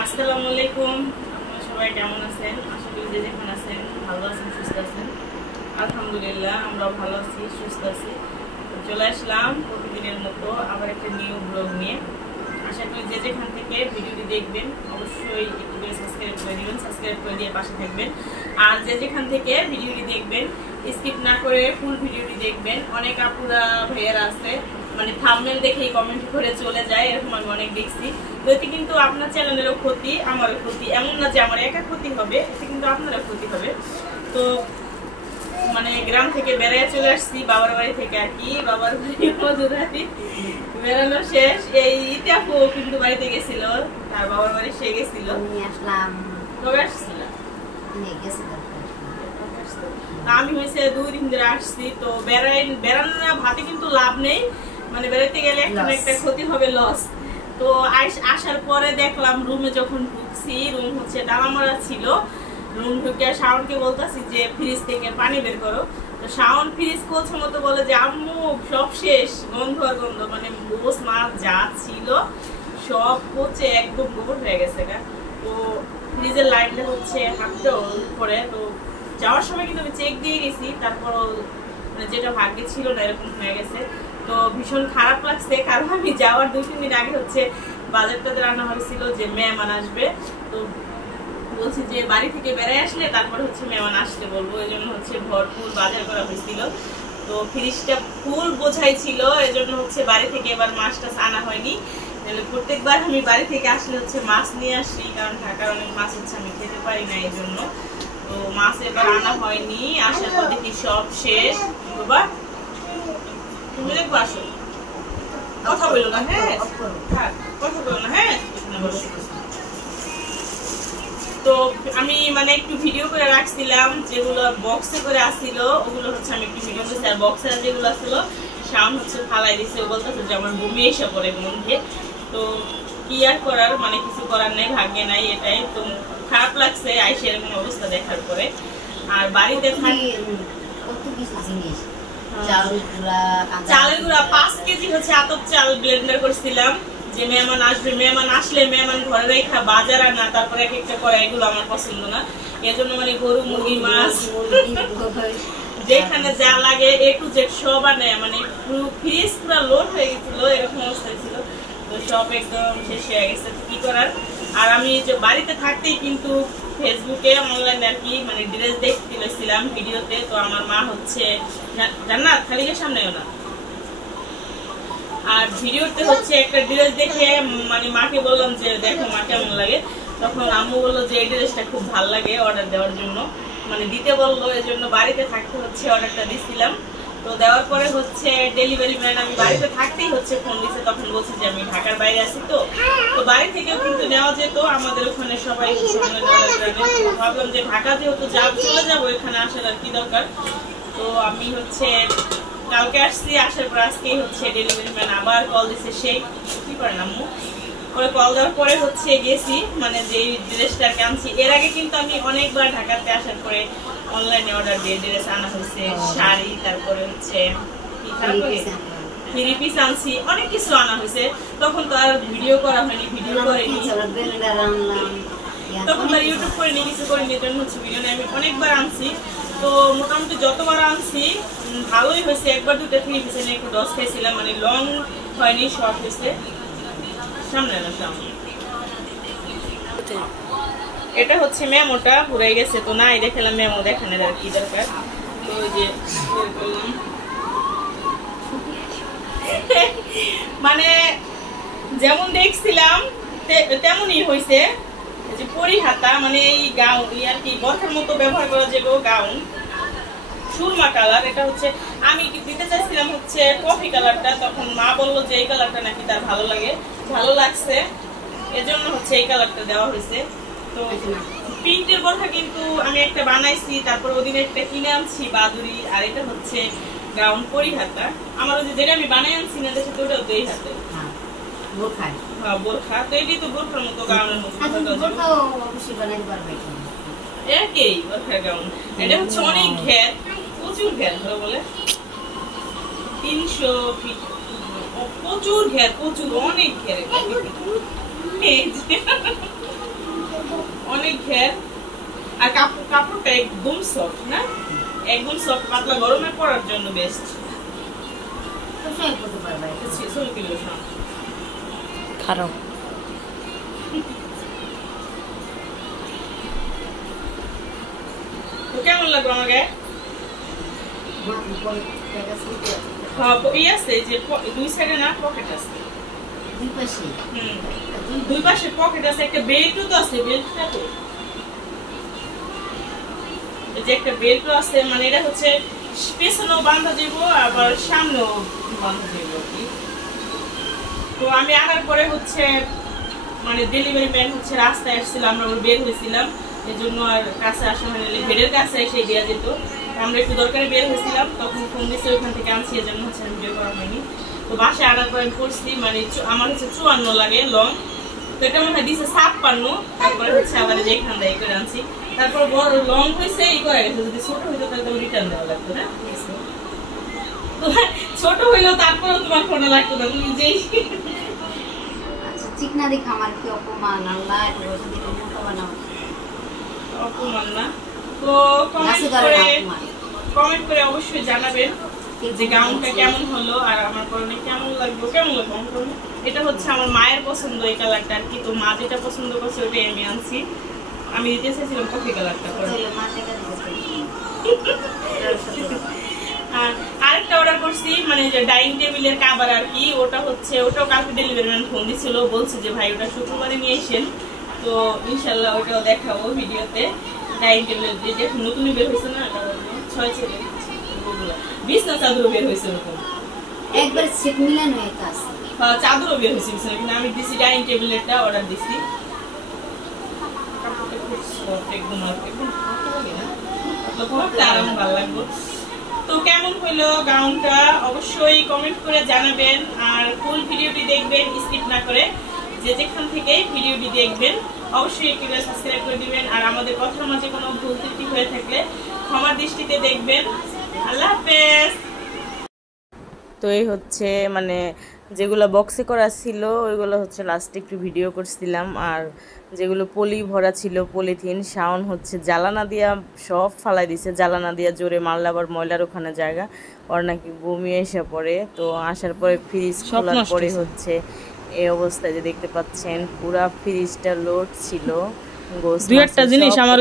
আসসালামু আলাইকুম। আপনারা সবাই কেমন আছেন? আশা করি যে যেখানে আছেন ভালো আছেন, সুস্থ আছেন। আলহামদুলিল্লাহ আমরাও ভালো আছি, সুস্থ আছি। চলে আসলাম প্রতিদিনের মতো আবার একটা নিউ ব্লগ নিয়ে। আশা করি যে যেখান থেকে ভিডিওটি দেখবেন অবশ্যই একটু করে সাবস্ক্রাইব করে দিবেন, সাবস্ক্রাইব করে দিয়ে পাশে থাকবেন। আর যে যেখান থেকে ভিডিওটি দেখবেন স্কিপ না করে ফুল ভিডিওটি দেখবেন। অনেক আপুরা ভাইয়েরা আছে মানে থাম্বনেল দেখেই কমেন্ট করে চলে যায়, এরকম আমি অনেক দেখছি। তো এতে কিন্তু আপনার চ্যানেলেরও ক্ষতি, আমারও ক্ষতি। এমন না যে আমার একা ক্ষতি হবে, এতে কিন্তু আপনারও ক্ষতি হবে। তো মানে গ্রাম থেকে বেড়ায় চলে আসছি বাবার বাড়ি থেকে আর কি, বাবার বাড়ি মধুরাতি বেড়ানো শেষ। এই ইটাপু কিন্তু বাড়িতে গেছিল, তার বাবার বাড়ি সে গেছিল। কবে আসছিল? আমি হয়েছে 2 দিন ধরে আসছি। তো বেড়ানো না ভাতে কিন্তু লাভ নেই, মানে বেড়াতে গেলে একটা না একটা ক্ষতি হবে, লস। তো আসার পরে দেখলাম রুমে যখন ঢুকছি, রুম হচ্ছে ডালামারা ছিল। রুম ঢুকে শাওনকে বলতেছি যে ফ্রিজ থেকে পানি বের করো। তো শাওন ফ্রিজ করছে মতো বলে যে আম্মু সব শেষ, গন্ধ আর গন্ধ, মানে গোস মাছ যা ছিল সব পচে একদম গোবর হয়ে গেছে গা। তো ফ্রিজের লাইনটা হচ্ছে হাঁটতে পরে, তো যাওয়ার সময় কিন্তু আমি চেক দিয়ে গেছি, তারপর মানে যেটা ভাগ্যে ছিল না এরকম হয়ে গেছে। তো ভীষণ খারাপ লাগছে, কারণ আমি যাওয়ার 2-3 দিন আগে হচ্ছে বাজারটাতে রান্না হয়েছিল যে মেহমান আসবে। তো বলছি যে বাড়ি থেকে বেড়ায় আসলে তারপর হচ্ছে মেহমান আসতে বলবো, এই জন্য হচ্ছে ভরপুর বাজার করা হয়েছিল। তো ফ্রিজটা ফুল বোঝাই ছিল, এই জন্য হচ্ছে বাড়ি থেকে এবার মাছ টাছ আনা হয়নি। প্রত্যেকবার আমি বাড়ি থেকে আসলে হচ্ছে মাছ নিয়ে আসি, কারণ ঢাকার অনেক মাছ হচ্ছে আমি খেতে পারি না, এই জন্য। তো মাছ এবার আনা হয়নি, আসার পর দেখি সব শেষ। বাবা তুমি দেখবো, আসো, কথা বলো না, হ্যাঁ কথা বলো না, হ্যাঁ। তো আমি মানে একটু ভিডিও করে রাখছিলাম, যেগুলো বক্সে করে আসছিল ওগুলো হচ্ছে আমি একটু ভিডিও করছি। আর বক্সে যেগুলো আসছিল শাওন হচ্ছে ফালাই দিচ্ছে, ও বলতেছে যে আমার বমি এসে পড়ে মধ্যে। তো কি আর করার, মানে কিছু করার নেই, ভাগ্যে নাই, এটাই। তো খারাপ লাগছে আইসে এরকম অবস্থা দেখার পরে। আর বাড়িতে চালের গুঁড়া 5 কেজি হচ্ছে আতপ চাল ব্লেন্ডার করছিলাম, যে মেহমান আসবে, মেহমান আসলে মেহমান ঘরে রেখা বাজার আর না তারপরে এক একটা করে, এগুলো আমার পছন্দ না। এর জন্য মানে গরু, মুরগি, মাছ যেখানে যা লাগে A to Z সব আনে, মানে ফ্রিজ পুরো লোড হয়ে গেছিল, এরকম অবস্থা ছিল। তো সব একদম শেষ হয়ে গেছে, কি করার। আর আমি যে বাড়িতে থাকতেই কিন্তু ফেসবুকে অনলাইনে আর কি মানে ড্রেস দেখতে গেছিলাম ভিডিওতে। তো আমার মা হচ্ছে জান্নাত খালিকের সামনেও না, আর ভিডিওতে হচ্ছে একটা ড্রেস দেখে মানে মাকে বললাম যে দেখো মা কেমন লাগে। তখন আম্মু বললো যে এই ড্রেসটা খুব ভালো লাগে, অর্ডার দেওয়ার জন্য মানে দিতে বললো, এই জন্য বাড়িতে থাকতে হচ্ছে অর্ডারটা দিছিলাম। তো দেওয়ার পরে হচ্ছে ডেলিভারি ম্যান আমি বাড়িতে থাকতেই হচ্ছে ফোন দিচ্ছে, তখন বলছে যে আমি ঢাকার বাইরে আছি। তো বাড়ি থেকেও কিন্তু নেওয়া যেত, আমাদের ওখানে সবাই ভাবলাম যে ঢাকা যেহেতু চলে যাবো, এখানে আসার আর কি দরকার। তো আমি হচ্ছে কালকে আসছি, আসার পর আজকেই হচ্ছে ডেলিভারি ম্যান আবার কল দিচ্ছে, সেই কি করে না আম্মু পরে কল দেওয়ার পরে হচ্ছে গেছি, মানে যে ড্রেসটা আনছি। এর আগে কিন্তু আমি অনেকবার ঢাকাতে আসার পরে অনলাইনে অর্ডার দিয়ে ড্রেস আনা হয়েছে, শাড়ি, তারপরে হচ্ছে থ্রি পিস আনছি, অনেক কিছু আনা হয়েছে। তখন তো আর ভিডিও করা হয়নি, ভিডিও করিনি, তখন তো ইউটিউব করিনি, কিছু করিনি, জন্য হচ্ছে ভিডিও নেই। আমি অনেকবার আনছি, তো মোটামুটি যতবার আনছি ভালোই হয়েছে। একবার 2টা থ্রি পিস এনে একটু 10 খাইছিলাম, মানে লং হয়নি, শর্ট হয়েছে। সামনে না সামনে এটা হচ্ছে মেমোটা পুরাই গেছে, তো নাই দেখালাম মেমো দেখানোর আর কি দরকার। তো ওই যে মানে যেমন দেখছিলাম তেমনই হয়েছে, যে পরিহাতা মানে এই গাউন আর কি বরখার মতো ব্যবহার করা যাবে, গাউন সুরমা কালার। এটা হচ্ছে আমি দিতে চাইছিলাম হচ্ছে কফি কালারটা, তখন মা বললো যে এই কালারটা নাকি তার ভালো লাগে, ভালো লাগছে, এজন্য হচ্ছে এই কালারটা দেওয়া হয়েছে। তো প্রিন্টের বোরখা কিন্তু আমি একটা বানাইছি, তারপর ওদিন একটা কিনে আনছি বাদুরি। আর এটা হচ্ছে গাউন পরিহাতা, আমার ওই যেটা আমি বানাই আনছি না দেশে, তো ওটাও তো এই হাতে বোরখা। তো এটাই তো বোরখার মতো, গাউনের মতো একই বোরখার গাউন। এটা হচ্ছে অনেক ঘের, প্রচুর ঘের ধরো বলে 300 ফিট, প্রচুর ঘের, প্রচুর অনেক ঘের। একদম সফট না, একদম সফট, পাতলা গরমে পরার জন্য বেস্ট। খারাপ তো কেমন লাগলো আমাকে? আছে যে দুই সাইডে না পকেট আছে, দুই পাশে পকেট আছে, একটা বেল্টও তো আছে, বেল্টটা তো এই যে একটা বেল্টও আছে, মানে এটা হচ্ছে পেছনেও বাঁধা যাব আবার সামনেও বাঁধা যাব। তো আমি আনার পরে হচ্ছে মানে ডেলিভারি ম্যান হচ্ছে রাস্তায় আসছিল, আমরা বের হয়েছিলাম, এই জন্য আর কাছে আসা হয়নি, বেডের কাছে এসে দেওয়া যেত। আমরা একটু দরকারে বের হয়েছিলাম, তখন ফোন দিচ্ছে ওইখান থেকে আনছি, এর জন্য হচ্ছে ভিডিও করা হয়নি। তো বাসায় আনার পরে আমি করছি, মানে আমার হচ্ছে 54 লাগে লং, তো এটা মনে হয় দিচ্ছে 56, তারপরে হচ্ছে আবার এখান দিয়ে করে আনছি। তারপর বড় লং হয়েছে এই করে গেছে, যদি ছোট হইতো তাহলে তো রিটার্ন দেওয়া লাগতো না। ছোট হইলেও তারপরেও তোমার ফোনে লাগতো না, তুমি যেই চিকনা দেখে আমার কি অপমান, আল্লাহ একটু বসে দিকে মোটা বানাও। অপমান না তো কমেন্ট করে অবশ্যই জানাবেন যে গাউনটা কেমন হলো আর আমার পরনে কেমন লাগলো, কেমন লাগলো। এটা হচ্ছে আমার মায়ের পছন্দ এই কালারটা আর কি, তো মা যেটা পছন্দ করছে ওটাই আমি আনছি। আমি দিতে চাইছিলাম কফি কালারটা। আরেকটা অর্ডার করছি, মানে যে ডাইনিং টেবিলের কাভার আর কি, ওটা হচ্ছে ওটাও কালকে ডেলিভারি ম্যান ফোন দিছিল, বলছে যে ভাই ওটা শুক্রবারে নিয়ে এসেন, তো ইনশাল্লাহ ওটাও দেখাবো ভিডিওতে। ডাইনিং টেবিলের যে নতুনই বের হয়েছে না, 6 ছেলে বিছনা চাদরও বের হয়েছে, ওরকম একবার সেট মিলানো এটা আছে। হ্যাঁ চাদরও বের হয়েছে বিছনা, কিন্তু আমি দিছি ডাইনিং টেবিলেরটা অর্ডার দিছি। কাপড়টা খুব সফট, একদম আরাম, ভালো লাগলো। তো কেমন হলো গাউনটা অবশ্যই কমেন্ট করে জানাবেন, আর ফুল ভিডিওটি দেখবেন স্কিপ না করে, যে যেখান থেকে ভিডিওটি দেখবেন অবশ্যই একটু সাবস্ক্রাইব করে দিবেন, আর আমাদের কথার মাঝে কোনো ভুল ত্রুটি হয়ে থাকলে ক্ষমার দৃষ্টিতে দেখবেন। আল্লাহ হাফেজ। তো এই হচ্ছে মানে যেগুলো বক্সে করা ছিল ওইগুলো হচ্ছে লাস্টে একটু ভিডিও করছিলাম, আর যেগুলো পলি ভরা ছিল পলিথিন শাওন হচ্ছে জ্বালানা দিয়া সব ফালাই দিছে, জ্বালানা দিয়া জোরে মারলে আবার ময়লার ওখানে জায়গা, ওর নাকি বমি এসে পড়ে। তো আসার পরে ফ্রিজ খোলার পরে হচ্ছে এই অবস্থায় যে দেখতে পাচ্ছেন পুরা ফ্রিজটা লোড ছিল গোস্ত, 2-1টা জিনিস আমার